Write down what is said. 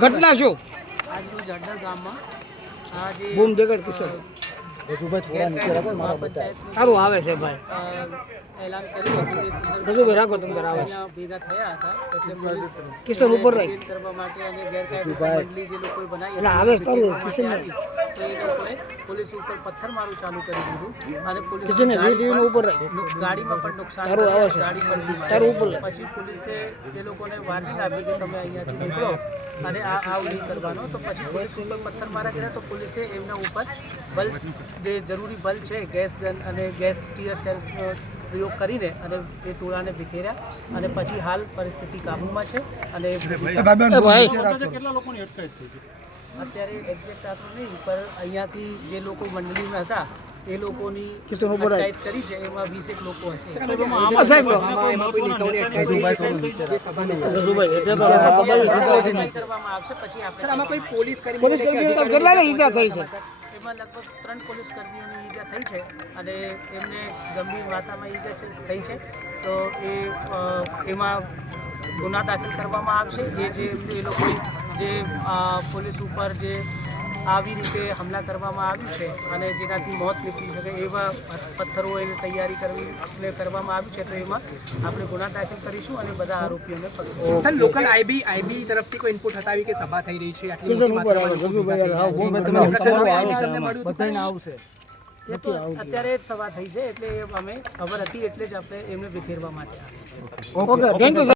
ઘટના શું? બૂમ દેગડ ગામમાં સારું આવે છે ભાઈ એલાન કર્યું હતું ગજુભાઈ રાખો તમે આવે ભેગા થયા હતા એટલે પોલીસ કિશોર ઉપર રાખ. કરવા માટે અને ગેરકાયદેસર મંડળી જે લોકોએ બનાવી એટલે આવે તારું, વિખેરવા કિશોરને. માટે આવી. તો એ લોકોએ પોલીસ ઉપર પથ્થરમારું ચાલુ કરી દીધું અને પોલીસ ઉપર રાખ. ગાડીમાં પણ નુકસાન તારું આવે છે. ગાડી પર તારું ઉપર પછી પોલીસે એ લોકોને વાર્નિંગ આપી કે તમે અહીંયાથી નીકળો અને આ આ નહીં કરવાનો. તો પછી પોલીસ ઉપર પથ્થર મારા કર્યા તો પોલીસે એમના ઉપર બલ જે જરૂરી બલ છે ગેસ ગન અને ગેસ ટીયર સેલ્સનો પ્રયોગ કરીને અને એ ટોળાને વિખેર્યા અને પછી હાલ પરિસ્થિતિ કાબૂમાં છે અને એ ભાઈ. અત્યારે એક્ઝેક્ટ આંકડો નહીં પણ અહીંયાથી જે લોકો મંડળીમાં હતા એ લોકોની રાખ. કરી છે એમાં વીસેક લોકો હશે. કરવામાં આવશે પછી આપણે પોલીસ કર્મી ઈજા થઈ છે? એમાં લગભગ ત્રણ પોલીસ કર્મીઓની ઈજા થઈ છે અને એમને ગંભીર વાતામાં ઈજા છે- થઈ છે. તો એ એમાં ગુના દાખલ કરવામાં આવશે. એ જે એ લોકોએ જે પોલીસ ઉપર જે આવી રીતે હમલા કરવામાં આવ્યું છે અને જેનાથી મોત નીકળી શકે એવા પથ્થરો એની તૈયારી કરવી ને કરવામાં આવ્યું છે તો એમાં આપણે ગુના દાખલ કરીશું અને બધા આરોપીઓને પકડીશું. લોકલ આઈબી આઈબી તરફથી કોઈ ઇનપુટ હતા આવી કે સભા થઈ રહી છે? આટલી આવશે. એ તો અત્યારે જ સભા થઈ છે એટલે એ અમે ખબર હતી એટલે જ આપણે એમને વિખેરવા માટે આવ્યા. Okay thank you